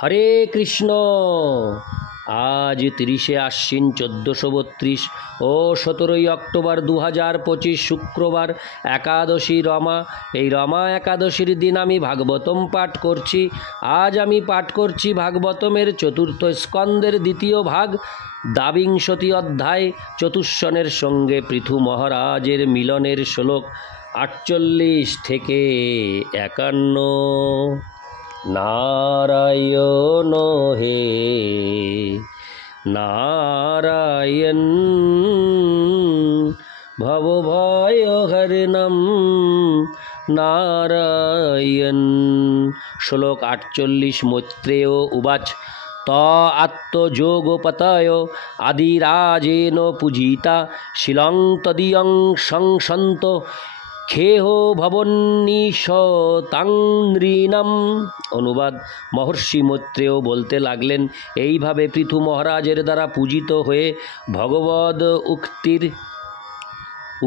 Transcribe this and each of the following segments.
হরে কৃষ্ণ। আজ 30শে আশ্বিন 1432 ও 17ই অক্টোবর 2025 শুক্রবার, একাদশী রমা। এই রমা একাদশীর দিন আমি ভাগবতম পাঠ করছি। আজ আমি পাঠ করছি ভাগবতমের চতুর্থ স্কন্দের দ্বিতীয় ভাগ, দ্বাবিংশতি অধ্যায়, চতুষ্ষণের সঙ্গে পৃথু মহারাজের মিলনের শ্লোক 48 থেকে 51। নারায়ণ হে নারায়ণ ভবভয়হরণম নারায়ণ। শ্লোক 48। মৈত্রেয় উবাচ ত আত্মযোগপতয় আদিরাজেন পূজিতা শিলং তদীয়ং সংসন্ত খেহ ভবন্নিশতাং নৃণাম। অনুবাদ: মহর্ষি মৈত্রেয় বলতে লাগলেন, এইভাবে পৃথু মহারাজের দ্বারা পূজিত হয়ে ভগবদ উক্তির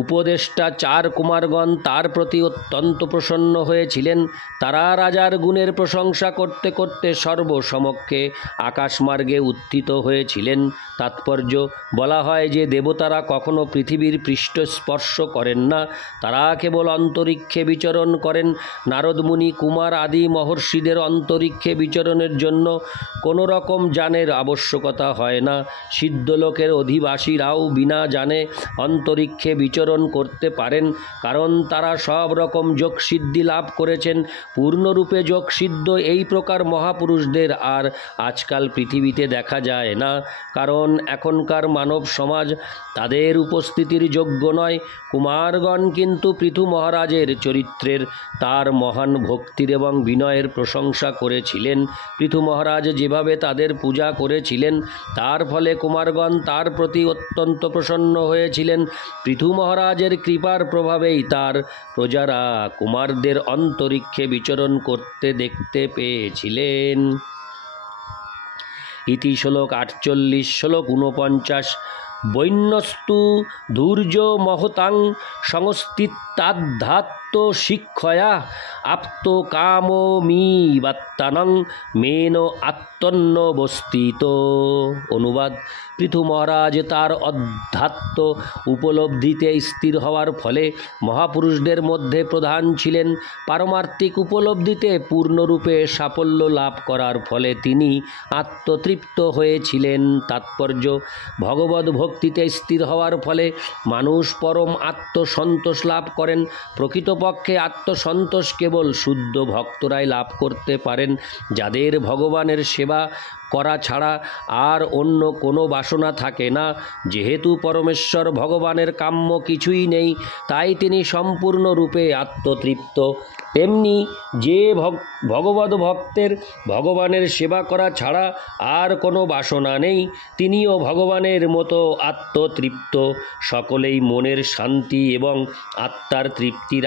উপদেষ্টা চার কুমারগণ তার প্রতি অত্যন্ত প্রসন্ন হয়েছিলেন। তারা রাজার গুণের প্রশংসা করতে করতে সর্বসমক্ষে আকাশমার্গে উত্থিত হয়েছিলেন। তাৎপর্য: বলা হয় যে দেবতারা কখনো পৃথিবীর পৃষ্ঠ স্পর্শ করেন না, তারা কেবল অন্তরিক্ষে বিচরণ করেন। নারদ মুনি, কুমার আদি মহর্ষিদের অন্তরিক্ষে বিচরণের জন্য কোনো রকম যানের আবশ্যকতা হয় না। সিদ্ধলোকের অধিবাসীরাও বিনা যানে অন্তরিক্ষে বিচরণ করতে পারেন, কারণ তারা সব রকম যোগসিদ্ধি লাভ করেছেন। পূর্ণরূপে যোগসিদ্ধ এই প্রকার মহাপুরুষদের আর আজকাল পৃথিবীতে দেখা যায় না, কারণ এখনকার মানব সমাজ তাদের উপস্থিতির যোগ্য নয়। কুমারগণ কিন্তু পৃথু মহারাজের চরিত্রের, তার মহান ভক্তির এবং বিনয়ের প্রশংসা করেছিলেন। পৃথু মহারাজ যেভাবে তাদের পূজা করেছিলেন, তার ফলে কুমারগণ তার প্রতি অত্যন্ত প্রসন্ন হয়েছিলেন। পৃথু মহারাজের কৃপার প্রভাবেই তার প্রজারা কুমারদের অন্তরিক্ষে বিচরণ করতে দেখতে পেয়েছিলেন। ইতি শ্লোক 48। শ্লোক 49। বৈন্যস্তু ধূর্য মহতাং সংস্থিতাধ্যাত্ম শিক্ষয়া আপ্ত কামমিবাত্তানং মেন আত্মন্যবস্থিত। অনুবাদ: পৃথু মহারাজ তার অধ্যাত্ম উপলব্ধিতে স্থির হওয়ার ফলে মহাপুরুষদের মধ্যে প্রধান ছিলেন। পারমার্থিক উপলব্ধিতে পূর্ণরূপে সাফল্য লাভ করার ফলে তিনি আত্মতৃপ্ত হয়েছিলেন। তাৎপর্য: ভগবদ ভক্তিতে স্থির হওয়ার ফলে মানুষ পরম আত্মসন্তোষ লাভ করেন। প্রকৃতপক্ষে আত্মসন্তোষ কেবল শুদ্ধ ভক্তরাই লাভ করতে পারেন, যাদের ভগবানের সেবা করা ছাড়া আর অন্য কোনো বাসনা থাকে না। যেহেতু পরমেশ্বর ভগবানের কাম্য কিছুই নেই, তাই তিনি সম্পূর্ণরূপে আত্মতৃপ্ত। তেমনি যে ভগবদ ভক্তের ভগবানের সেবা করা ছাড়া আর কোনো বাসনা নেই, তিনিও ভগবানের মতো আত্মতৃপ্ত। সকলেই মনের শান্তি এবং আত্মার তৃপ্তির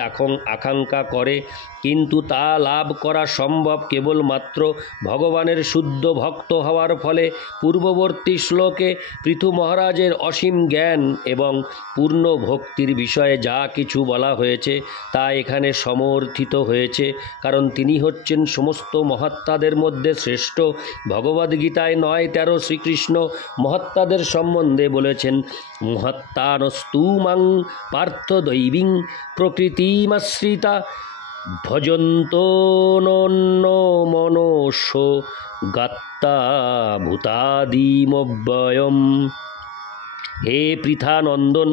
আকাঙ্ক্ষা করে, কিন্তু তা লাভ করা সম্ভব কেবলমাত্র ভগবানের শুদ্ধ ভক্ত হওয়ার ফলে। পূর্ববর্তী শ্লোকে পৃথু মহারাজের অসীম জ্ঞান এবং পূর্ণ ভক্তির বিষয়ে যা কিছু বলা হয়েছে তা এখানে সমর্থিত হয়েছে, কারণ তিনি হচ্ছেন সমস্ত মহাত্মাদের মধ্যে শ্রেষ্ঠ। ভগবদ্গীতায় 9:13 শ্রীকৃষ্ণ মহাত্মাদের সম্বন্ধে বলেছেন, মহাত্মানস্তু মাং পার্থ দৈবীং প্রকৃতিমাশ্রিতা ভজন্তোনন্যমনস্য গাত্তা ভূতাদিমব্যয়ম। হে পৃথানন্দন,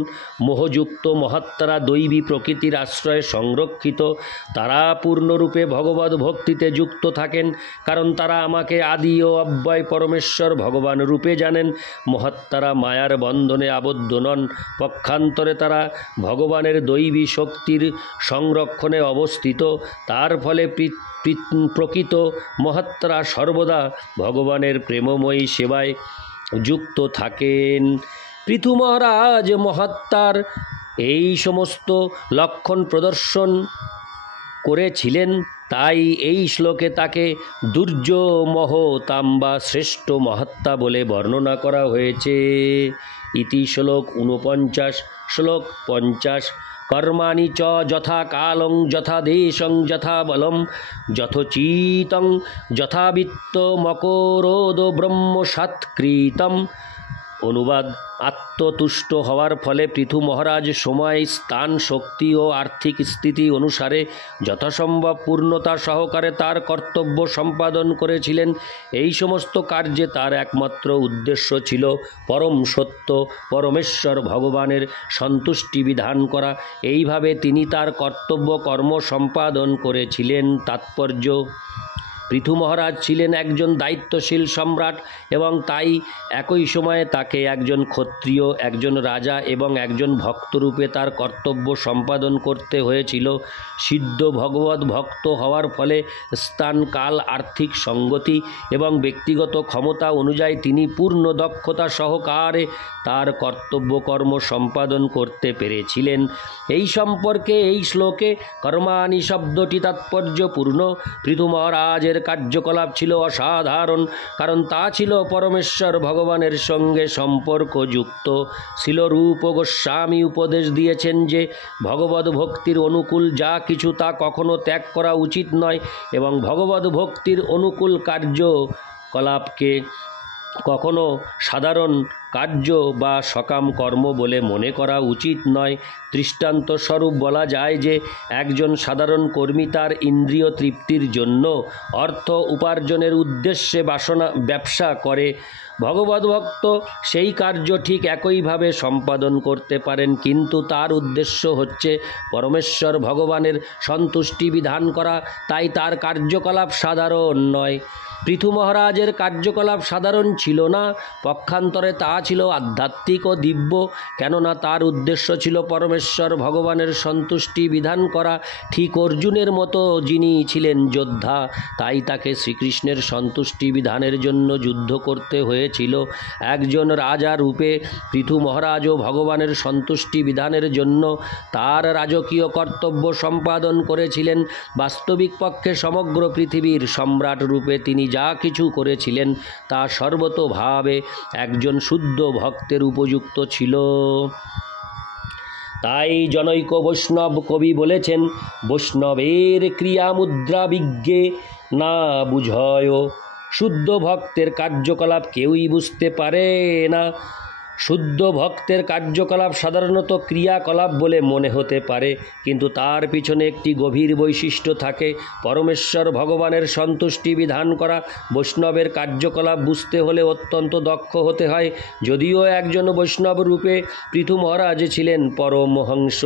মোহযুক্ত মহাত্মারা দৈবী প্রকৃতির আশ্রয়ে সংরক্ষিত। তারা পূর্ণরূপে ভগবদ ভক্তিতে যুক্ত থাকেন, কারণ তারা আমাকে আদি ও অব্যয় পরমেশ্বর ভগবান রূপে জানেন। মহাত্মারা মায়ার বন্ধনে আবদ্ধ নন, পক্ষান্তরে তারা ভগবানের দৈবী শক্তির সংরক্ষণে অবস্থিত। তার ফলে প্রকৃত মহাত্মারা সর্বদা ভগবানের প্রেমময়ী সেবায় যুক্ত থাকেন। পৃথু মহারাজ মহাত্মার এই সমস্ত লক্ষণ প্রদর্শন করেছিলেন, তাই এই শ্লোকে তাকে দুর্যমহতাম বা শ্রেষ্ঠ মহাত্মা বলে বর্ণনা করা হয়েছে। ইতি শ্লোক 49। শ্লোক 50। কর্মাণি চ যথা কালং যথা দেশং যথা বলম যথোচিতং যথাবিত্ত মকরোদ ব্রহ্ম সৎকৃতম। অনুবাদ: আত্মতুষ্ট হওয়ার ফলে পৃথু মহারাজ সময়, স্থান, শক্তি ও আর্থিক স্থিতি অনুসারে যথাসম্ভব পূর্ণতা সহকারে তার কর্তব্য সম্পাদন করেছিলেন। এই সমস্ত কার্যে তার একমাত্র উদ্দেশ্য ছিল পরম সত্য পরমেশ্বর ভগবানের সন্তুষ্টি বিধান করা। এইভাবে তিনি তার কর্তব্য কর্ম সম্পাদন করেছিলেন। তাৎপর্য: পৃথু মহারাজ ছিলেন একজন দায়িত্বশীল সম্রাট এবং তাই একই সময়ে তাকে একজন ক্ষত্রিয়, একজন রাজা এবং একজন ভক্তরূপে তার কর্তব্য সম্পাদন করতে হয়েছিল। সিদ্ধ ভগবত ভক্ত হওয়ার ফলে স্থান, কাল, আর্থিক সঙ্গতি এবং ব্যক্তিগত ক্ষমতা অনুযায়ী তিনি পূর্ণ দক্ষতা সহকারে তার কর্তব্য কর্ম সম্পাদন করতে পেরেছিলেন। এই সম্পর্কে এই শ্লোকে কর্মাণি শব্দটি তাৎপর্যপূর্ণ। পৃথু মহারাজের কার্যকলাপ ছিল অসাধারণ, কারণ তা ছিল পরমেশ্বর ভগবানের সঙ্গে সম্পর্কযুক্ত। শিলরূপ গোস্বামী উপদেশ দিয়েছেন যে ভগবত ভক্তির অনুকূল যা কিছু তা কখনো ত্যাগ করা উচিত নয় এবং ভগবত ভক্তির অনুকূল কার্যকলাপকে কখনো সাধারণ কার্য বা সকাম কর্ম বলে মনে করা উচিত নয়। দৃষ্টান্তস্বরূপ বলা যায় যে একজন সাধারণ কর্মী তার ইন্দ্রিয় তৃপ্তির জন্য অর্থ উপার্জনের উদ্দেশ্যে ব্যবসা করে। ভগবত ভক্ত সেই কার্য ঠিক একইভাবে সম্পাদন করতে পারেন, কিন্তু তার উদ্দেশ্য হচ্ছে পরমেশ্বর ভগবানের সন্তুষ্টি বিধান করা, তাই তার কার্যকলাপ সাধারণ নয়। পৃথু মহারাজের কার্যকলাপ সাধারণ ছিল না, পক্ষান্তরে তা ছিল আধ্যাত্মিক ও দিব্য, কেননা তার উদ্দেশ্য ছিল পরমেশ্বর ভগবানের সন্তুষ্টি বিধান করা। ঠিক অর্জুনের মতো যিনি ছিলেন যোদ্ধা, তাই তাকে শ্রীকৃষ্ণের সন্তুষ্টি বিধানের জন্য যুদ্ধ করতে হয়েছিল। একজন রাজা রূপে পৃথু মহারাজও ভগবানের সন্তুষ্টি বিধানের জন্য তার রাজকীয় কর্তব্য সম্পাদন করেছিলেন। বাস্তবিক পক্ষে সমগ্র পৃথিবীর সম্রাট রূপে তিনি যা কিছু করেছিলেন তা সর্বতোভাবে একজন শুদ্ধ ভক্তের উপযুক্ত ছিল। তাই জনৈক বৈষ্ণব কবি বলেছেন, বৈষ্ণবের ক্রিয়া মুদ্রা বিজ্ঞে না বুঝয়, শুদ্ধ ভক্তের কার্যকলাপ কেউই বুঝতে পারে না। শুদ্ধ ভক্তের কার্যকলাপ সাধারণত ক্রিয়াকলাপ বলে মনে হতে পারে, কিন্তু তার পিছনে একটি গভীর বৈশিষ্ট্য থাকে। পরমেশ্বর ভগবানের সন্তুষ্টি বিধান করা বৈষ্ণবের কার্যকলাপ বুঝতে হলে অত্যন্ত দক্ষ হতে হয়। যদিও একজন বৈষ্ণব রূপে পৃথু মহারাজ ছিলেন পরমহংস,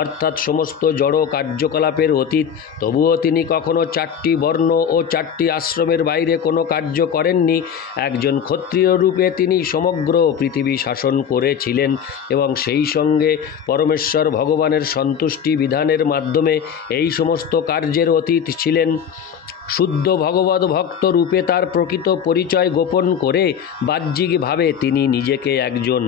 অর্থাৎ সমস্ত জড় কার্যকলাপের অতীত, তবুও তিনি কখনো 4টি বর্ণ ও 4টি আশ্রমের বাইরে কোনো কার্য করেননি। একজন ক্ষত্রিয় রূপে তিনি সমগ্র পৃথিবী শাসন করেছিলেন এবং সেই সঙ্গে পরমেশ্বর ভগবানের সন্তুষ্টি বিধানের মাধ্যমে এই সমস্ত কার্যের অতীত ছিলেন। শুদ্ধ ভগবত ভক্ত রূপে তার প্রকৃত পরিচয় গোপন করে বাহ্যিকভাবে তিনি নিজেকে একজন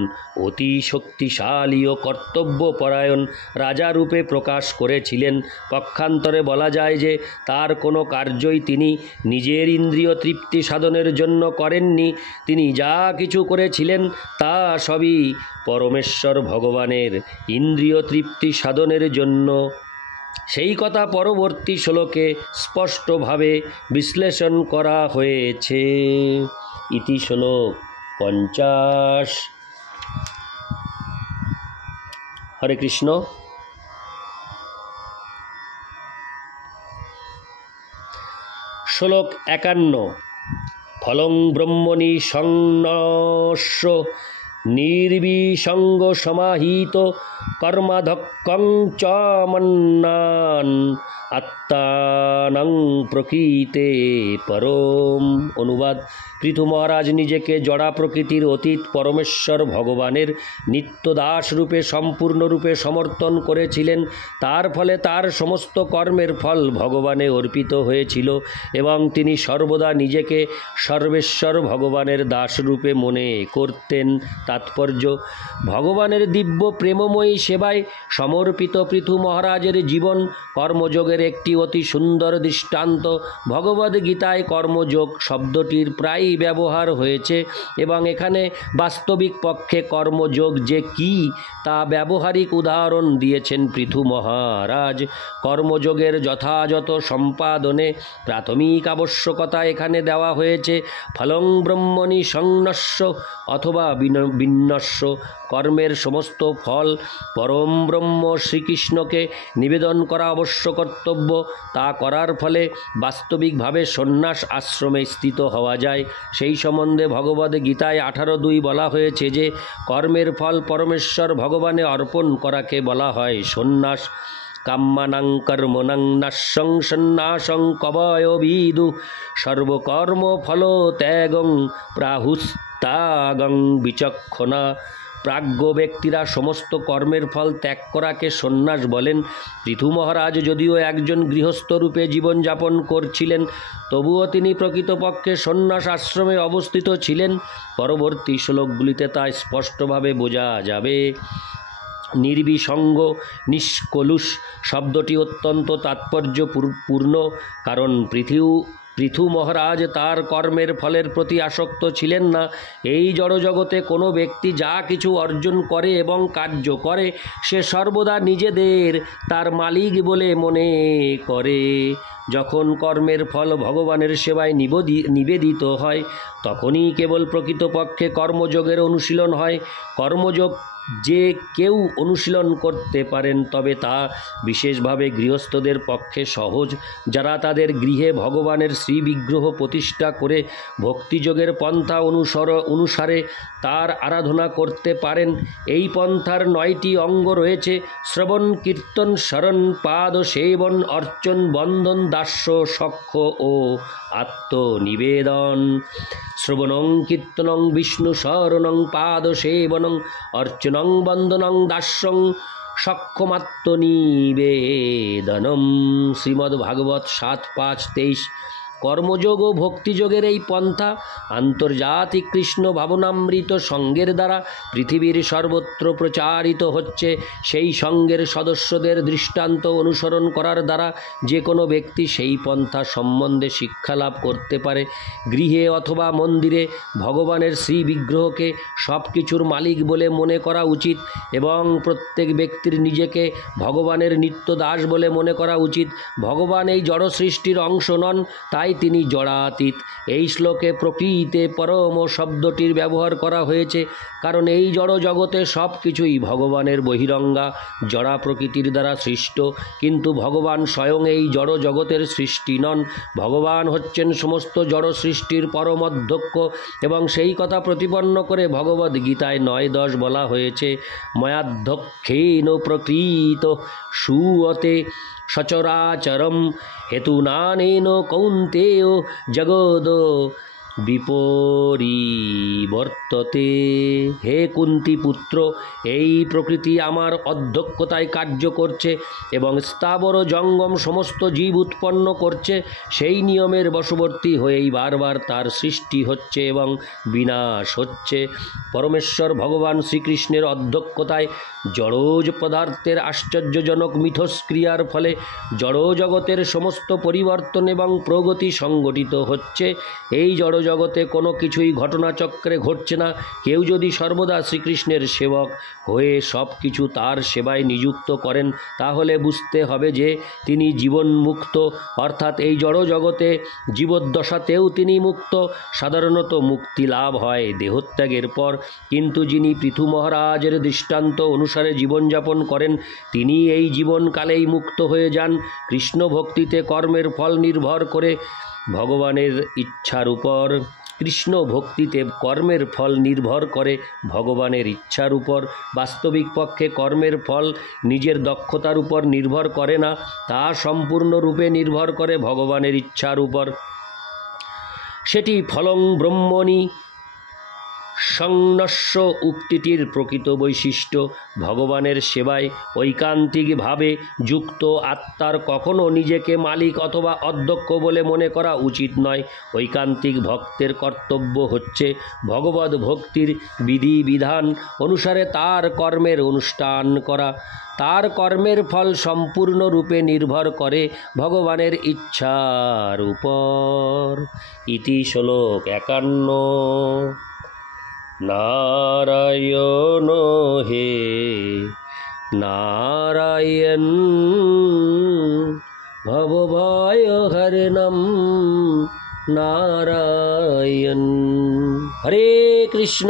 অতি শক্তিশালী ও কর্তব্যপরায়ণ রাজা রূপে প্রকাশ করেছিলেন। পক্ষান্তরে বলা যায় যে তার কোনো কার্যই তিনি নিজের ইন্দ্রিয় তৃপ্তি সাধনের জন্য করেননি। তিনি যা কিছু করেছিলেন তা সবই পরমেশ্বর ভগবানের ইন্দ্রিয় তৃপ্তি সাধনের জন্য। সেই কথা পরবর্তী শ্লোকে স্পষ্টভাবে বিশ্লেষণ করা হয়েছে। ইতি শ্লোক 50। হরে কৃষ্ণ। শ্লোক 51। ফলং ব্রহ্মণি সংন্যস্য নির্বিসঙ্গ সমাহিত কর্মাধ্যক্ষং চ মন্নান আত্মানং প্রকৃতে পরম। অনুবাদ: পৃথু মহারাজ নিজেকে জড়া প্রকৃতির অতীত পরমেশ্বর ভগবানের নিত্যদাস রূপে সম্পূর্ণরূপে সমর্থন করেছিলেন। তার ফলে তার সমস্ত কর্মের ফল ভগবানে অর্পিত হয়েছিল এবং তিনি সর্বদা নিজেকে সর্বেশ্বর ভগবানের দাস রূপে মনে করতেন। তাৎপর্য। ভগবানের দিব্য প্রেমময়ী সেবায় সমর্পিত পৃথু মহারাজের জীবন কর্মযোগের একটি অতি সুন্দর দৃষ্টান্ত। ভগবদ্গীতায় কর্মযোগ শব্দটির প্রায়ই ব্যবহার হয়েছে এবং এখানে বাস্তবিক পক্ষে কর্মযোগ যে কী তা ব্যবহারিক উদাহরণ দিয়েছেন পৃথু মহারাজ। কর্মযোগের যথাযথ সম্পাদনে প্রাথমিক আবশ্যকতা এখানে দেওয়া হয়েছে ফলং ব্রহ্মণি সংন্যস্য অথবা বিন্যস্য। কর্মের সমস্ত ফল পরম ব্রহ্ম শ্রীকৃষ্ণকে নিবেদন করা অবশ্য কর্তব্য। তা করার ফলে বাস্তবিকভাবে সন্ন্যাস আশ্রমে স্থিত হওয়া যায়। সেই সম্বন্ধে ভগবদ্গীতায় 18:2 বলা হয়েছে যে কর্মের ফল পরমেশ্বর ভগবানে অর্পণ করাকে বলা হয় সন্ন্যাস। কাম্যানাং কর্মণাং নাশং সন্ন্যাসং কবয় বিদু সর্বকর্ম ফল ত্যাগং প্রাহুস্ত্যাগং বিচক্ষণা। প্রাজ্ঞ ব্যক্তিরা সমস্ত কর্মের ফল ত্যাগ করাকে সন্ন্যাস বলেন। পৃথু মহারাজ যদিও একজন গৃহস্থরূপে জীবনযাপন করছিলেন, তবুও তিনি প্রকৃতপক্ষে সন্ন্যাস আশ্রমে অবস্থিত ছিলেন। পরবর্তী শ্লোকগুলিতে তা স্পষ্টভাবে বোঝা যাবে। নির্বিসঙ্গ নিষ্কলুষ শব্দটি অত্যন্ত তাৎপর্যপূর্ণ, কারণ পৃথু মহারাজ তার কর্মের ফলের প্রতি আসক্ত ছিলেন না। এই জড়জগতে কোনো ব্যক্তি যা কিছু অর্জন করে এবং কার্য করে সে সর্বদা নিজেদের তার মালিক বলে মনে করে। যখন কর্মের ফল ভগবানের সেবায় নিবেদিত হয় তখনই কেবল প্রকৃতপক্ষে কর্মযোগের অনুশীলন হয়। কর্মযোগ যে কেউ অনুশীলন করতে পারেন, তবে তা বিশেষভাবে গৃহস্থদের পক্ষে সহজ, যারা তাদের গৃহে ভগবানের শ্রীবিগ্রহ প্রতিষ্ঠা করে ভক্তিযোগের পন্থা অনুসারে তার আরাধনা করতে পারেন। এই পন্থার 9টি অঙ্গ রয়েছে: শ্রবণ, কীর্তন, শরণ, পাদ সেবন, অর্চন, বন্ধন, দাস্য, সখ্য ও আত্মনিবেদন। শ্রবণং কীর্তনং বিষ্ণু শরণং পাদ সেবনং অর্চনং বন্দনং দাস্যং সক্ষমাত্মনিবেদনম। শ্রীমদ্ভাগবত 7:5-23। কর্মযোগ ও ভক্তিযোগের এই পন্থা আন্তর্জাতিক কৃষ্ণ ভাবনামৃত সঙ্গের দ্বারা পৃথিবীর সর্বত্র প্রচারিত হচ্ছে। সেই সঙ্গের সদস্যদের দৃষ্টান্ত অনুসরণ করার দ্বারা যে কোনো ব্যক্তি সেই পন্থা সম্বন্ধে শিক্ষা লাভ করতে পারে। গৃহে অথবা মন্দিরে ভগবানের শ্রীবিগ্রহকে সব কিছুর মালিক বলে মনে করা উচিত এবং প্রত্যেক ব্যক্তির নিজেকে ভগবানের নিত্য দাস বলে মনে করা উচিত। ভগবান এই জড় সৃষ্টির অংশ নন, তাই তিনি জড়াতীত। এই শ্লোকে প্রকৃতে পরম শব্দটির ব্যবহার করা হয়েছে, কারণ এই জড় জগতে সব কিছুই ভগবানের বহিরঙ্গা জড়া প্রকৃতির দ্বারা সৃষ্ট, কিন্তু ভগবান স্বয়ং এই জড় জগতের সৃষ্টি নন। ভগবান হচ্ছেন সমস্ত জড় সৃষ্টির পরম অধ্যক্ষ এবং সেই কথা প্রতিপন্ন করে ভগবদ্গীতায় 9:10 বলা হয়েছে, ময়াধ্যক্ষেন প্রকৃত সুয়তে সচরাচরম হেতুনানেন কৌন্তেয় জগদ বিপরিবর্ততে। হে কুন্তি পুত্র, এই প্রকৃতি আমার অধ্যক্ষতায় কার্য করছে এবং স্থাবর জঙ্গম সমস্ত জীব উৎপন্ন করছে। সেই নিয়মের বশবর্তী হয়েই বারবার তার সৃষ্টি হচ্ছে এবং বিনাশ হচ্ছে। পরমেশ্বর ভগবান শ্রীকৃষ্ণের অধ্যক্ষতায় জড়জ পদার্থের আশ্চর্যজনক মিথস্ক্রিয়ার ফলে জড়জগতের সমস্ত পরিবর্তন এবং প্রগতি সংগঠিত হচ্ছে। এই জড়জগতে কোনো কিছুই ঘটনাচক্রে ঘটছে না। কেউ যদি সর্বদা শ্রীকৃষ্ণের সেবক হয়ে সব কিছু তার সেবায় নিযুক্ত করেন, তাহলে বুঝতে হবে যে তিনি জীবন মুক্ত, অর্থাৎ এই জড়জগতে জীবদ্দশাতেও তিনি মুক্ত। সাধারণত মুক্তি লাভ হয় দেহত্যাগের পর, কিন্তু যিনি পৃথু মহারাজের দৃষ্টান্ত অনুসারে জীবনযাপন করেন তিনি এই জীবনকালেই মুক্ত হয়ে যান। কৃষ্ণ ভক্তিতে কর্মের ফল নির্ভর করে ভগবানের ইচ্ছার উপর। কৃষ্ণ ভক্তিতে কর্মের ফল নির্ভর করে ভগবানের ইচ্ছার উপর। বাস্তবিক পক্ষে কর্মের ফল নিজের দক্ষতার উপর নির্ভর করে না, তা সম্পূর্ণরূপে নির্ভর করে ভগবানের ইচ্ছার উপর। সেটি ফলং ব্রহ্মণি সংন্যস্য উক্তিটির প্রকৃত বৈশিষ্ট্য ভগবানের সেবায় ঐকান্তিকভাবে যুক্ত আত্মার কখনো নিজেকে মালিক অথবা অধ্যক্ষ বলে মনে করা উচিত নয়। ঐকান্তিক ভক্তের কর্তব্য হচ্ছে ভগবদ ভক্তির বিধিবিধান অনুসারে তার কর্মের অনুষ্ঠান করা। তার কর্মের ফল সম্পূর্ণরূপে নির্ভর করে ভগবানের ইচ্ছার উপর। ইতি শ্লোক 51। নারায়ণ হে নারায়ণ ভবভয়হরণম নারায়ণ। হরে কৃষ্ণ।